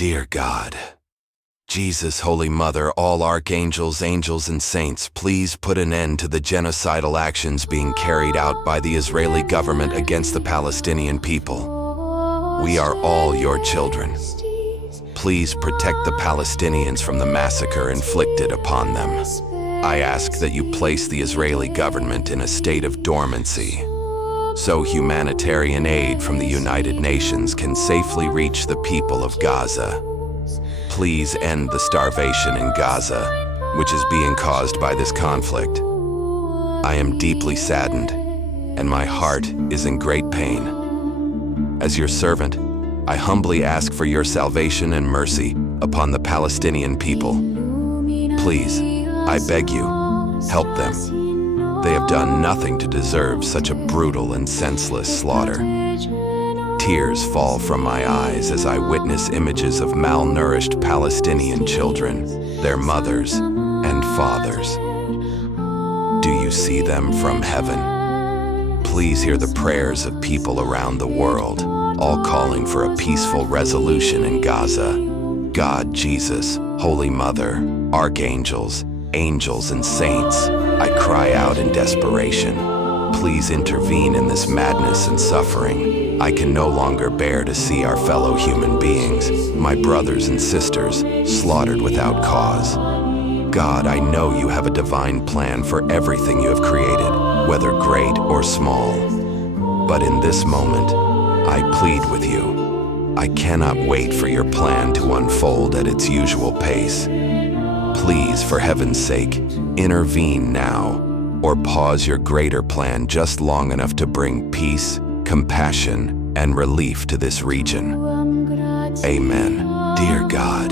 Dear God, Jesus, Holy Mother, all archangels, angels, and saints, please put an end to the genocidal actions being carried out by the Israeli government against the Palestinian people. We are all your children. Please protect the Palestinians from the massacre inflicted upon them. I ask that you place the Israeli government in a state of dormancy, so humanitarian aid from the United Nations can safely reach the people of Gaza. Please end the starvation in Gaza, which is being caused by this conflict. I am deeply saddened, and my heart is in great pain. As your servant, I humbly ask for your salvation and mercy upon the Palestinian people. Please, I beg you, help them. They have done nothing to deserve such a brutal and senseless slaughter. Tears fall from my eyes as I witness images of malnourished Palestinian children, their mothers and fathers. Do you see them from heaven? Please hear the prayers of people around the world, all calling for a peaceful resolution in Gaza. God, Jesus, Holy Mother, archangels, angels, and saints, I cry out in desperation. Please intervene in this madness and suffering. I can no longer bear to see our fellow human beings, my brothers and sisters, slaughtered without cause. God, I know you have a divine plan for everything you have created, whether great or small. But in this moment, I plead with you. I cannot wait for your plan to unfold at its usual pace. Please, for heaven's sake, intervene now, or pause your greater plan just long enough to bring peace, compassion, and relief to this region. Amen. Dear God,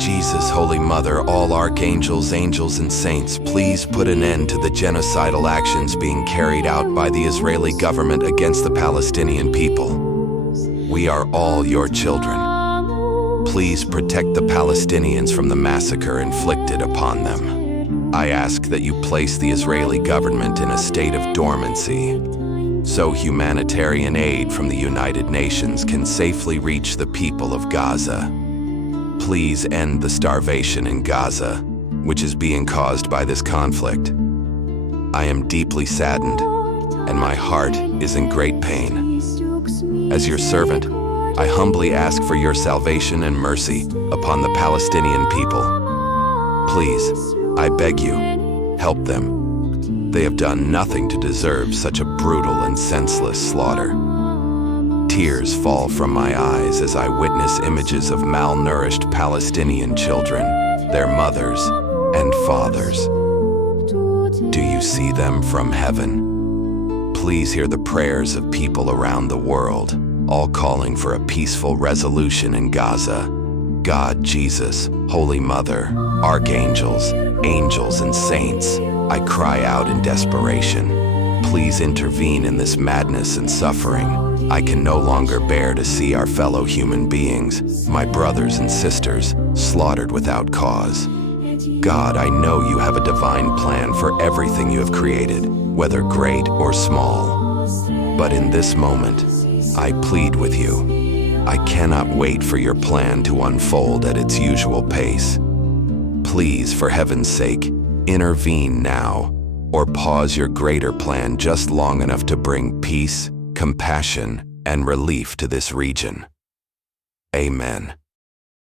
Jesus, Holy Mother, all archangels, angels, and saints, please put an end to the genocidal actions being carried out by the Israeli government against the Palestinian people. We are all your children. Please protect the Palestinians from the massacre inflicted upon them. I ask that you place the Israeli government in a state of dormancy, so humanitarian aid from the United Nations can safely reach the people of Gaza. Please end the starvation in Gaza, which is being caused by this conflict. I am deeply saddened, and my heart is in great pain. As your servant, I humbly ask for your salvation and mercy upon the Palestinian people. Please, I beg you, help them. They have done nothing to deserve such a brutal and senseless slaughter. Tears fall from my eyes as I witness images of malnourished Palestinian children, their mothers and fathers. Do you see them from heaven? Please hear the prayers of people around the world, all calling for a peaceful resolution in Gaza. God, Jesus, Holy Mother, archangels, angels, and saints, I cry out in desperation. Please intervene in this madness and suffering. I can no longer bear to see our fellow human beings, my brothers and sisters, slaughtered without cause. God, I know you have a divine plan for everything you have created, whether great or small. But in this moment, I plead with you. I cannot wait for your plan to unfold at its usual pace. Please, for heaven's sake, intervene now, or pause your greater plan just long enough to bring peace, compassion, and relief to this region. Amen.